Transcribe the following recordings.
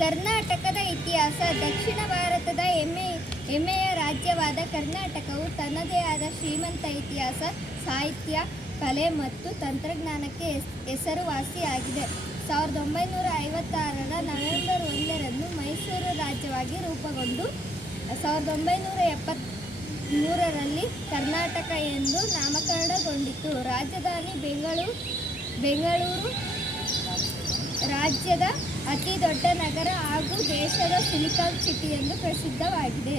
ಕರ್ನಾಟಕದ ಇತಿಹಾಸ. ದಕ್ಷಿಣ ಭಾರತದ ಹೆಮ್ಮೆಯ ರಾಜ್ಯವಾದ ಕರ್ನಾಟಕವು ತನ್ನದೇ ಆದ ಶ್ರೀಮಂತ ಇತಿಹಾಸ, ಸಾಹಿತ್ಯ, ಕಲೆ ಮತ್ತು ತಂತ್ರಜ್ಞಾನಕ್ಕೆ ಹೆಸರುವಾಸಿಯಾಗಿದೆ. 1956ರ ನವೆಂಬರ್ 1ರಂದು ಮೈಸೂರು ರಾಜ್ಯವಾಗಿ ರೂಪುಗೊಂಡು 1973ರಲ್ಲಿ ಕರ್ನಾಟಕ ಎಂದು ನಾಮಕರಣಗೊಂಡಿತು. ರಾಜಧಾನಿ ಬೆಂಗಳೂರು ರಾಜ್ಯದ ಅತಿ ದೊಡ್ಡ ನಗರ ಹಾಗೂ ದೇಶದ ಸಿಲಿಕಾನ್ ಸಿಟಿ ಎಂದು ಪ್ರಸಿದ್ಧವಾಗಿದೆ.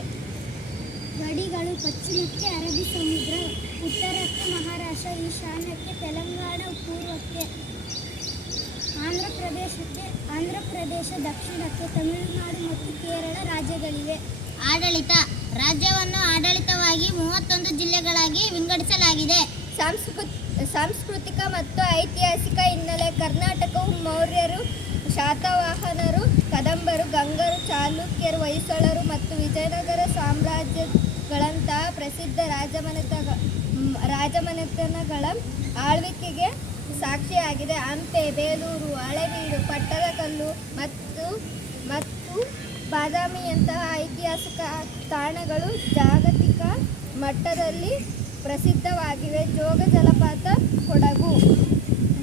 ಗಡಿಗಳು: ಪಶ್ಚಿಮಕ್ಕೆ ಅರಬ್ಬಿ ಸಮುದ್ರ, ಉತ್ತರಕ್ಕೆ ಮಹಾರಾಷ್ಟ್ರ, ಈಶಾನ್ಯಕ್ಕೆ ತೆಲಂಗಾಣ, ಪೂರ್ವಕ್ಕೆ ಆಂಧ್ರಪ್ರದೇಶ, ದಕ್ಷಿಣಕ್ಕೆ ತಮಿಳುನಾಡು ಮತ್ತು ಕೇರಳ ರಾಜ್ಯಗಳಿವೆ. ಆಡಳಿತ: ರಾಜ್ಯವನ್ನು ಆಡಳಿತವಾಗಿ 31 ಜಿಲ್ಲೆಗಳಾಗಿ ವಿಂಗಡಿಸಲಾಗಿದೆ. ಸಾಂಸ್ಕೃತಿಕ ಮತ್ತು ಐತಿಹಾಸಿಕ ಹಿನ್ನೆಲೆ: ಕರ್ನಾಟಕವು ಮೌರ್ಯರು, ಶಾತವಾಹನರು, ಕದಂಬರು, ಗಂಗರು, ಚಾಲುಕ್ಯರು, ಹೊಯ್ಸಳರು ಮತ್ತು ವಿಜಯನಗರ ಸಾಮ್ರಾಜ್ಯಗಳಂತಹ ಪ್ರಸಿದ್ಧ ರಾಜಮನೆತನಗಳ ಆಳ್ವಿಕೆಗೆ ಸಾಕ್ಷಿಯಾಗಿದೆ. ಹಂಪೆ, ಬೇಲೂರು, ಹಳೇಬೀಡು, ಪಟ್ಟದಕಲ್ಲು ಮತ್ತು ಬಾದಾಮಿಯಂತಹ ಐತಿಹಾಸಿಕ ತಾಣಗಳು ಜಾಗತಿಕ ಮಟ್ಟದಲ್ಲಿ ಪ್ರಸಿದ್ಧವಾಗಿವೆ. ಜೋಗ ಜಲಪಾತ, ಕೊಡಗು,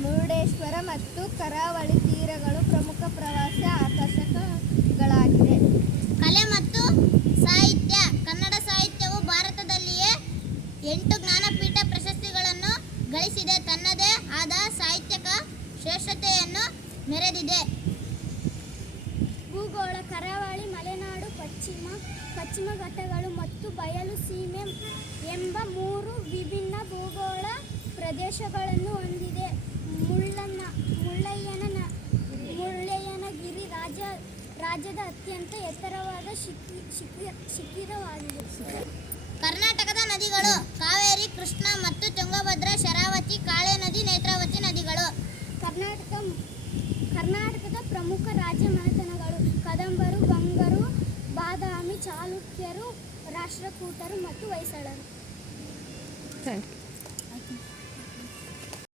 ಮುರುಡೇಶ್ವರ ಮತ್ತು ಕರಾವಳಿ ತೀರಗಳು ಪ್ರಮುಖ ಪ್ರವಾಸಿ ಆಕರ್ಷಣೆಗಳಾಗಿವೆ. ಕಲೆ ಮತ್ತು ಸಾಹಿತ್ಯ: ಕನ್ನಡ ಸಾಹಿತ್ಯವು ಭಾರತದಲ್ಲಿಯೇ 8 ಜ್ಞಾನಪೀಠ ಪ್ರಶಸ್ತಿಗಳನ್ನು ಗಳಿಸಿದೆ. ತನ್ನದೇ ಆದ ಸಾಹಿತ್ಯಿಕ ಶ್ರೇಷ್ಠತೆಯನ್ನು ಮೆರೆದಿದೆ. ಭೂಗೋಳ: ಕರಾವಳಿ, ಮಲೆನಾಡು, ಪಶ್ಚಿಮ ಘಟ್ಟಗಳು ಮತ್ತು ಬಯಲು ಸೀಮೆ ಎಂಬ 3 ವಿಭಿನ್ನ ಭೂಗೋಳ ಪ್ರದೇಶಗಳನ್ನು ಹೊಂದಿದೆ. ಮುಳ್ಳಯ್ಯನಗಿರಿ ರಾಜ್ಯದ ಅತ್ಯಂತ ಎತ್ತರವಾದ ಶಿಖರವಾಗಿದೆ. ಕರ್ನಾಟಕದ ನದಿಗಳು: ಕಾವೇರಿ, ಕೃಷ್ಣ ಮತ್ತು ತುಂಗಭದ್ರಾ, ಶರಾವತಿ, ಕಾಳೆ ನದಿ, ನೇತ್ರಾವತಿ ನದಿಗಳು. ಕರ್ನಾಟಕದ ಪ್ರಮುಖ ರಾಜಮನೆತನಗಳು: ಕದಂಬರು, ಗಂಗರು, ಬಾದಾಮಿ, ಚಾಲುಕ್ಯರು, ರಾಷ್ಟ್ರಕೂಟರು ಮತ್ತು ಹೊಯ್ಸಳರು.